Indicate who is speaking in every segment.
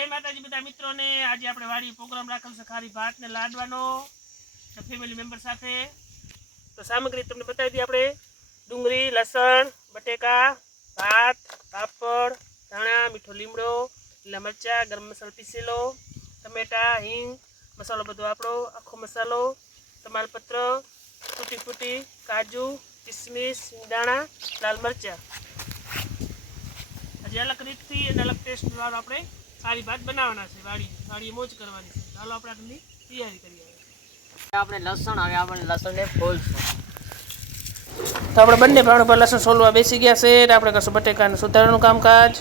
Speaker 1: જય માતાજી બધા મિત્રોને. આજે આપણે વાડી પ્રોગ્રામ રાખેલ છે ખારી ભાત ને લાડવાનો ફેમિલી મેમ્બર સાથે. તો સામગ્રી તમને બતાવી દઈએ આપણે. ડુંગળી, લસણ, બટેકા, ભાત, પાપડ, ધાણા, મીઠો લીમડો, લીલા મરચાં, ગરમ મસાલો પીસેલો, ટમેટા, હિંગ, મસાલો બધો આપણો, આખો મસાલો, તમાલપત્ર તૂટી ફૂટી, કાજુ, કિસમિસ દાણા લાલ મરચાં. આજે અલગ રીતથી અને અલગ ટેસ્ટ દ્વારા આપણે સારી ભાત બનાવવાના છે વાડી વાડી મોજ કરવાની છે. ચાલો આપણે આગળની તૈયારી કરીએ
Speaker 2: આપણે લસણ હવે આપણે લસણને ફોલશું.
Speaker 1: તો આપણે બંને ભાણું પર લસણ સોલવા બેસી ગયા છે અને આપણે કરશું બટેકાને સુધારવાનું કામકાજ.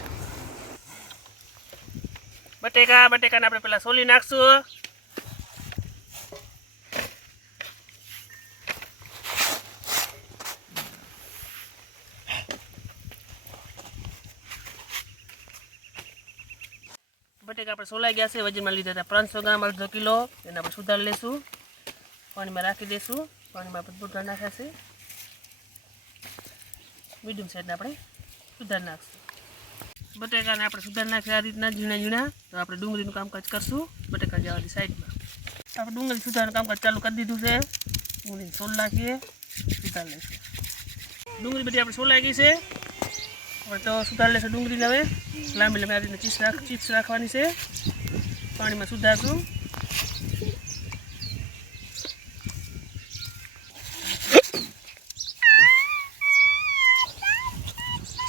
Speaker 1: બટેકા બટેકાને આપણે પહેલાં સોલી નાખશું. બટેકા આપણે સોલાઈ ગયા છે, વજનમાં લીધા હતા પાંચસો ગ્રામ અડધો કિલો. એને આપણે સુધારી લઈશું પાણીમાં રાખી દઈશું પાણીમાં આપણે બુધા નાખ્યા છે. મીડિયમ સાઈઝને આપણે સુધાર નાખશું. બટેકાને આપણે સુધાર નાખીએ આ રીતના ઝીણા ઝીણા. તો આપણે ડુંગળીનું કામકાજ કરશું બટેકા જવાની સાઈડમાં. આપણે ડુંગળી સુધારનું કામકાજ ચાલુ કરી દીધું છે. ડુંગળીને સોલ નાખીએ, સુધાર લઈશું. ડુંગળી બધી આપણે સોલાઈ ગઈ છે. હવે તો સુધાર લેશે ડુંગળીને હવે. લાંબી લાંબી આવીને ચીપ્સ રાખ, ચીપ્સ રાખવાની છે. પાણીમાં સુધારશું.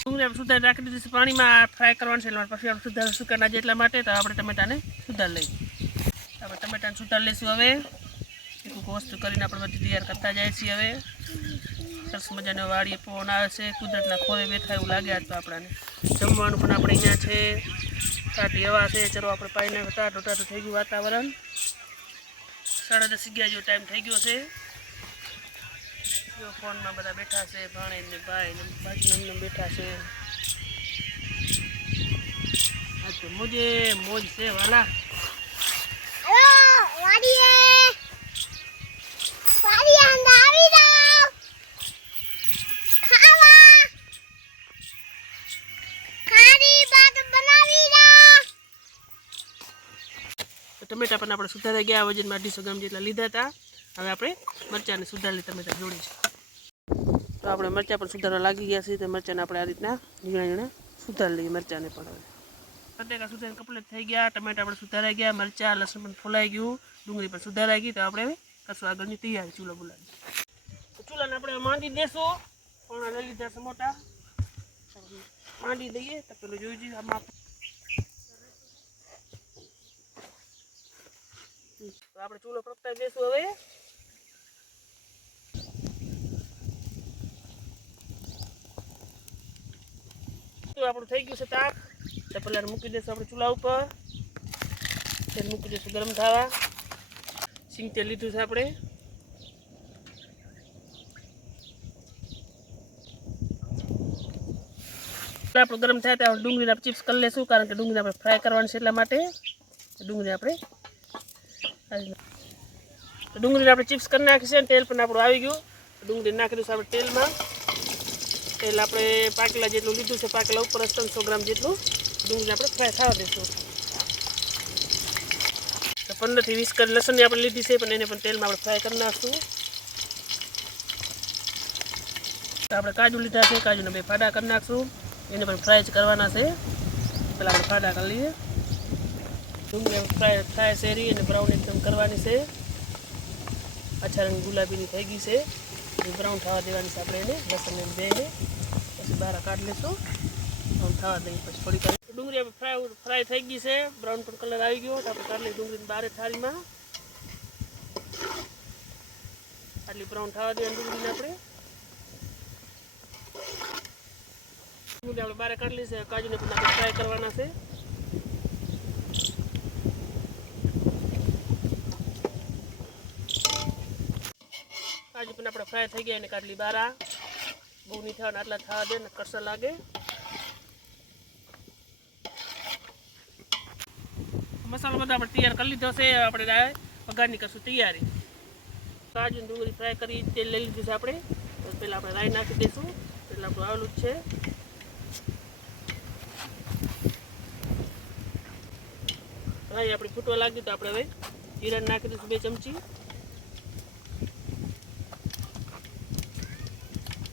Speaker 1: ડુંગળી સુધાર રાખી દીધી છે. પાણીમાં ફ્રાય કરવાનું છે. એટલે પછી આપણે સુધાર સુકાના જેટલા માટે, તો આપણે ટમેટાને સુધાર લઈએ આપણે ટમેટાને સુધાર લઈશું હવે. એક કરીને આપણે બધી તૈયાર કરતા જાય છીએ હવે. સરસ મજાનો વાડીએ પવન આવે છે, કુદરતના ખોરે બેઠા એવું લાગે આજ તો આપણાને. જમવાનું પણ આપણે અહીંયા છે. ટાટી હવા છે, ચલો આપણે પાઈને ટાટો ટાટું થઈ ગયું વાતાવરણ. સાડા દસ અગિયાર જેવો ટાઈમ થઈ ગયો છે. જો ફોનમાં બધા બેઠા છે ભાણે ને ભાઈ ને બાજુ બેઠા છે. મોજે મોજ છે, વાલા. પણ આપણે સુધારા ગયા વજનમાં અઢીસો ગ્રામ જેટલા લીધા હતા. હવે આપણે મરચાંને સુધારેલી ટમેટા જોડીશું તો આપણે મરચાં પણ સુધારવા લાગી ગયા છે, તો મરચાંને આપણે આ રીતના ઝીણા ઝીણા સુધારી લઈએ મરચાંને પણ હવે. બટેકા સુધારી કપલેટ થઈ ગયા, ટમેટા પણ સુધારાઈ ગયા, મરચાં, લસણ પણ ફોલાઈ ગયું, ડુંગળી પણ સુધારાઈ ગઈ, તો આપણે કરશું આગળની તૈયારી ચૂલો બોલાવી. ચૂલાને આપણે માંડી દેશું. પણ લઈ લીધા છે મોટા. માંડી દઈએ, તો પેલું જોઈ જોઈએ આમાં આપણે ચૂલો પ્રગટાવી દેશું હવે. આપણું થઈ ગયું છે તાપ તો પહેલાં મૂકી દઈશું આપણે ચૂલા ઉપર. તેલ મૂકી દઈશું ગરમ થવા સિંગ તેલ લીધું છે આપણે. આપણું ગરમ થાય ત્યાં ડુંગળીના ચિપ્સ કરી લેશું કારણ કે ડુંગળીને આપણે ફ્રાય કરવાની છે એટલા માટે. ડુંગળી આપણે ડુંગળીને આપણે ચિપ્સ કરી નાખી છે તેલ પણ આપણું આવી ગયું. ડુંગળી નાખી દઈશું આપણે તેલમાં. તેલ આપણે પાકેલા જેટલું લીધું છે, પાકેલા ઉપર ત્રણસો ગ્રામ જેટલું ડુંગળી આપણે ફ્રાય થવા દઈશું. તો પંદરથી વીસ કરી લસણની આપણે લીધી છે, પણ એને પણ તેલમાં આપણે ફ્રાય કરી નાખશું. તો આપણે કાજુ લીધા છે, કાજુને બે ફાડા કરી નાખશું. એને પણ ફ્રાય જ કરવાના છે. પહેલાં આપણે ફાડા કરી લઈએ. ડુંગળી ફ્રાય ફ્રાય શેરી અને બ્રાઉન એકદમ કરવાની છે. આછા રંગ ગુલાબીની થઈ ગઈ છે. એ બ્રાઉન થવા દેવાની છે આપણે એને. લસણ બેને પછી બહાર કાઢી લઈશું બ્રાઉન થવા દઈએ પછી થોડી વાર. ડુંગળી આપણે ફ્રાય ફ્રાય થઈ ગઈ છે. બ્રાઉન પણ કલર આવી ગયો. આપણે કાઢી ડુંગળીને બારે થાળીમાં. આટલી બ્રાઉન થવા દઈએ ડુંગળીને આપણે. ડુંગળી આપણે બારે કાઢી લઈશું. કાજુને પણ આપણે ફ્રાય કરવાના છે કાજુ પણ આપણે ફ્રાય થઈ ગયા એને કાઢલી બારા. બહુ નહીં થવાના, આટલા થવા દે ને કરસા લાગે. મસાલો બધો આપણે તૈયાર કરી લીધો છે. આપણે વઘારની કરશું તૈયારી. કાજુ ડુંગળી ફ્રાય કરી, તેલ લઈ લીધું છે આપણે. તો પહેલાં આપણે રાઈ નાખી દઈશું. એટલે આપણું આવેલું જ છે. રાઈ આપણી ફૂટવા લાગ્યું તો આપણે હવે જીરા નાખી દઈશું બે ચમચી.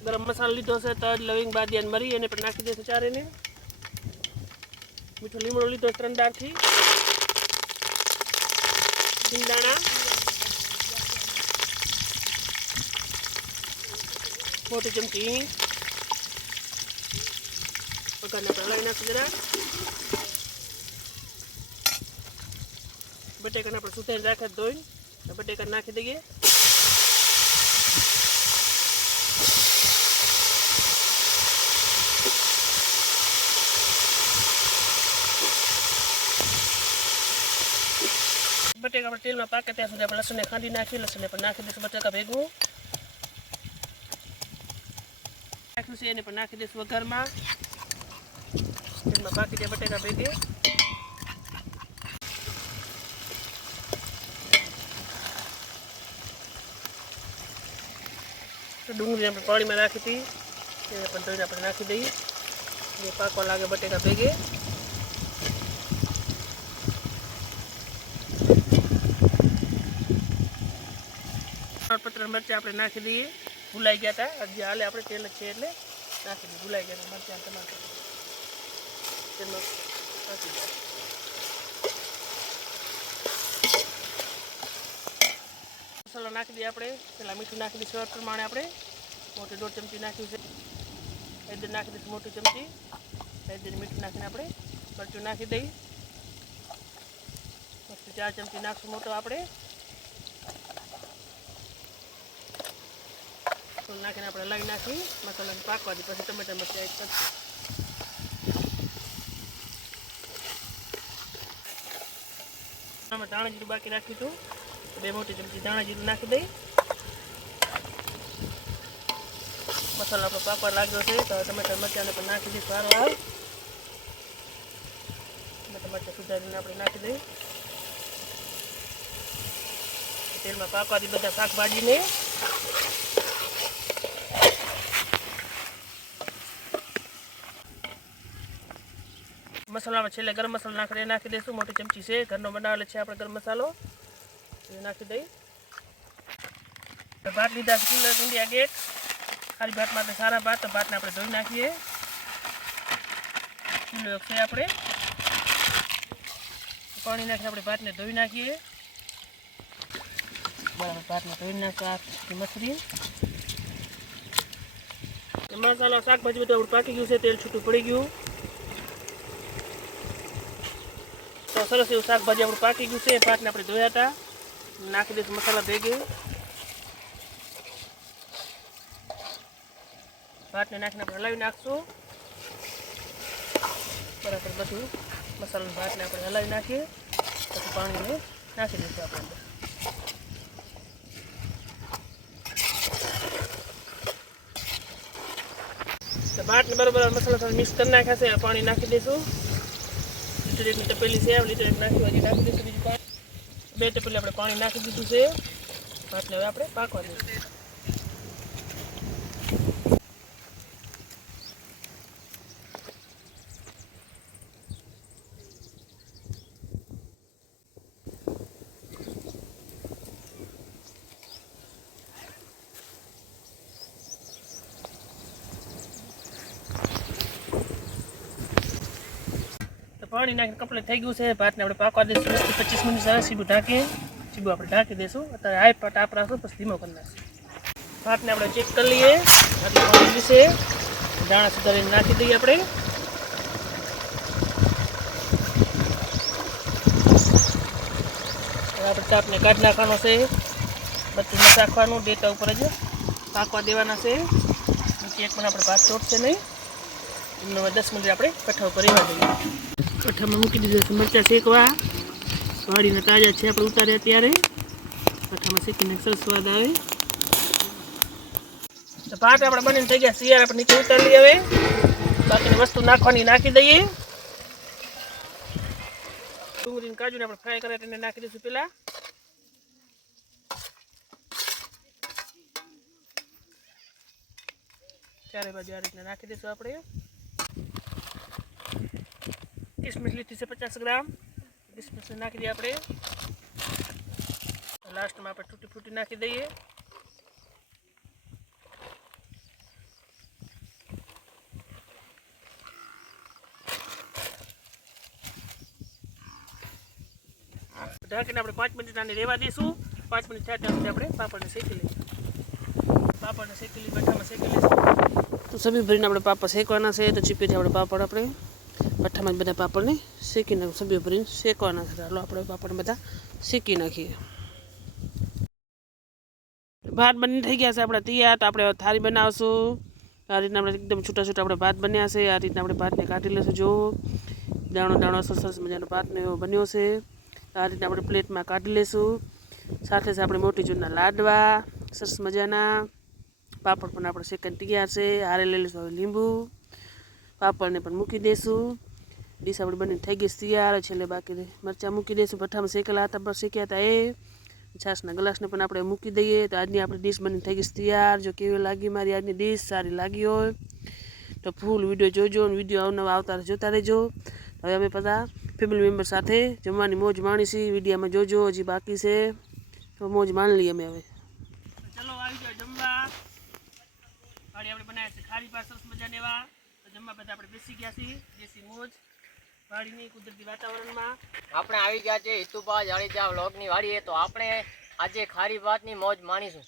Speaker 1: ગરમ મસાલો લીધો છે તજ, લવિંગ બાદિયાન મરી એને પણ નાખી દઈશું ચારેને મીઠો લીમડો લીધો ત્રણ દાળથી સિંગદાણા મોટી ચમચી હિંગ. વઘારને આપણે હલાવી નાખી જરા બટેકાને આપણે સુધારી રાખે ધોઈને. બટેકા નાખી દઈએ બટેકા આપણે તેલમાં પાકે ત્યાં સુધી આપણે લસણને ખાંડી નાખી લસણને પણ નાખી દઈશું બટેકા ભેગું નાખ્યું છે એને પણ નાખી દઈશું વઘારમાં તેલમાં પાકી જાય બટેકા ભેગે તો ડુંગળી આપણે પાણીમાં રાખી હતી એને પણ ધોઈને આપણે નાખી દઈએ જે પાકવા લાગે બટેકા ભેગે પત્ર મરચાં આપણે નાખી દઈએ. ભૂલાઈ ગયા હતા જે હાલે આપણે તેલ છે એટલે નાખી દઈએ. ભૂલાઈ ગયા મરચાં ટમાટર. તેમાં નાખી મસાલો નાખી દઈએ આપણે. પહેલાં મીઠું નાખી દઈએ સ્વાદ પ્રમાણે આપણે. મોટી દોઢ ચમચી નાખ્યું છે. હળદર નાખી દઈશું મોટી ચમચી. હળદર મીઠું નાખીને આપણે મરચું નાખી દઈએ. પછી ચાર ચમચી નાખશું મોટો આપણે. ફૂલ નાખીને આપણે લઈ નાખી, મસાલાને પાકવાથી પછી ટમેટા મરચાં એડ કરશું. આમાં ધાણા જીરું બાકી રાખ્યું હતું. બે મોટી ચમચી ધાણા જીરું નાખી દઈ. મસાલો આપણો પાકવા લાગ્યો છે, તો ટમેટા મરચાને પણ નાખી દઈશું સારો હાલ. ટમેટા મરચા સુધારીને આપણે નાખી દઈએ તેલમાં પાકવા દી બધા શાકભાજીને મસાલામાં છેલ્લે ગરમ મસાલો નાખી નાખી દઈશું. મોટી ચમચી છે, ઘરનો બનાવેલો છે આપણે ગરમ મસાલો. એ નાખી દઈ. ભાત લીધા છે કિલો ઇન્ડિયા ગેટ. ખાલી ભાત માટે સારા ભાત, તો ભાતને આપણે ધોઈ નાખીએ. કિલો એક છે આપણે. પાણી નાખીને આપણે ભાતને ધોઈ નાખીએ. બરાબર, ભાતને ધોઈ નાખીએ આ મસરી. મસાલો શાકભાજી બધું પાકી ગયું છે, તેલ છૂટું પડી ગયું. તો સરસ એવું શાકભાજી આપણું પાકી ગયું છે. ભાતને આપણે ધોયા હતા. નાખી દઈશું મસાલા ભેગે. ભાતને નાખીને આપણે હલાવી નાખશું. બરાબર બધું. મસાલા ભાતને આપણે હલાવી નાખીએ. પછી પાણીને નાખી દઈશું આપણે અંદર. તો ભાતને બરાબર મસાલા સાથે મિક્સ કરી નાખ્યા છે. પાણી નાખી દઈશું. લીટર એકની તપેલી છે લીટર એક નાખી હજી નાખી દઈશું બીજું પાણી બે ટપેલી આપણે પાણી નાખી દીધું છે આટલે હવે આપણે પાકવા દઈશું પાણી નાખીને કપડે થઈ ગયું છે. ભાતને આપણે પાકવા દઈશું. વીસથી પચીસ મિનિટ સરસ સીધું ઢાંકીએ. સીધું આપણે ઢાંકી દઈશું. અત્યારે હાઈ પાટ રાખશું પછી ધીમો કરી નાખશું. ભાતને આપણે ચેક કરી લઈએ. આટલું પાણી દીશે દાણા સુધારીને નાખી દઈએ આપણે. આપણે ચાપને કાઢી નાખવાનો છે. બધું નથી રાખવાનું ડેટા ઉપર જ પાકવા દેવાના છે. નીચે એક પણ આપણે ભાત ચોટશે નહીં. એમને દસ મિનિટ આપણે કઠા કરી રહેવા દઈએ. કઠામાં મૂકી દીધું છે. મરચાં શેકવા, વાળીને તાજા છે. આપણે ઉતાર્યા ત્યારે કઠામાં શેકીને સરસ સ્વાદ આવે. તો ભાત આપણે બનીને થઈ ગયા. શિયાળ આપણે નીચે ઉતારી લઈએ હવે. બાકીની વસ્તુ નાખવાની નાખી દઈએ. ડુંગળી ને કાજુને આપણે ફ્રાય કર્યા તેને નાખી દઈશું પેલા ચારે બાજુ આ રીતના નાખી દઈશું આપણે. કિસમિસ લીધી છે પચાસ ગ્રામ. કિસમિસ નાખી દઈએ આપણે. લાસ્ટમાં આપણે તૂટી ફૂટી નાખી દઈએ. ઢાંકીને આપણે પાંચ મિનિટ આને રહેવા દઈશું. પાંચ મિનિટ થાય ત્યાં સુધી આપણે પાપડને શેકી લઈશું. પાપડને શેકી લઈ ભઠ્ઠામાં શેકી લઈશું. તો સભી ભરીને આપણે પાપડ શેકવાના છે, તો ચીપીથી આપણે પાપડ આપણે ભઠ્ઠામાં જ બધા પાપડને શેકી નાખ, સભ્યો ભરીને શેકવાના છે. ચાલો, આપણે પાપડ બધા શેકી નાખીએ. ભાત બની થઈ ગયા છે આપણે તૈયાર. તો આપણે થાળી બનાવશું. આ રીતના આપણે એકદમ છૂટા છૂટા આપણે ભાત બન્યા છે. આ રીતના આપણે ભાતને કાઢી લઈશું જો, દાણો દાણો, સરસ મજાનો ભાતનો એવો બન્યો છે. આ રીતના આપણે પ્લેટમાં કાઢી લઈશું સાથે છે આપણે મોટી જૂના લાડવા, સરસ મજાના. પાપડ પણ આપણે શેકાઈ તૈયાર છે. હારે લઈ લઈશું લીંબુ. પાપડને પણ મૂકી દઈશું ડીશ આપણે બની થઈ ગઈ તૈયાર, છેલ્લે બાકી મરચાં મૂકી દઈશું ભઠ્ઠામાં શેકેલા હતા પર શેક્યા હતા એ. છાશના ગ્લાસને પણ આપણે મૂકી દઈએ. તો આજની આપણી ડીશ બની થઈ ગઈ તૈયાર. જો કેવી લાગી મારી આજની ડીશ, સારી લાગી હોય, તો ફૂલ વીડિયો જોજો અને વીડિયો અવનવા આવતા જોતા રહેજો. હવે અમે બધા ફેમિલી મેમ્બર સાથે જમવાની મોજ માણીશી વિડીયામાં જોજો, હજી બાકી છે. તો મોજ માણી લઈએ અમે હવે. ચલો આવી જાઓ જમવા. આપણે બનાવ્યા છે ખારી પાસ મજા એવા. તો બધા આપણે બેસી ગયા છીએ દેશી મોજ વાડીની કુદરતી વાતાવરણમાં.
Speaker 2: આપણે આવી ગયા છે હિતુભા જાડેજા વ્લોગની વાડીએ તો આપણે આજે ખારી ભાતની મોજ માણીશું.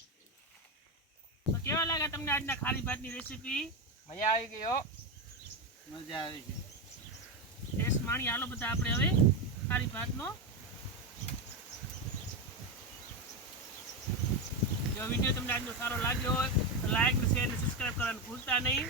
Speaker 1: તો કેવા લાગે તમને આજના ખારી ભાતની રેસીપી
Speaker 2: મજા આવી ગઈ હો.
Speaker 1: ટેસ્ટ માણી હાલો બધા આપણે હવે ખારી ભાતનો. જો વીડિયો તમને આજનો સારો લાગ્યો હોય તો લાઈક શેર અને સબસ્ક્રાઈબ કરવાનું ભૂલતા નહીં.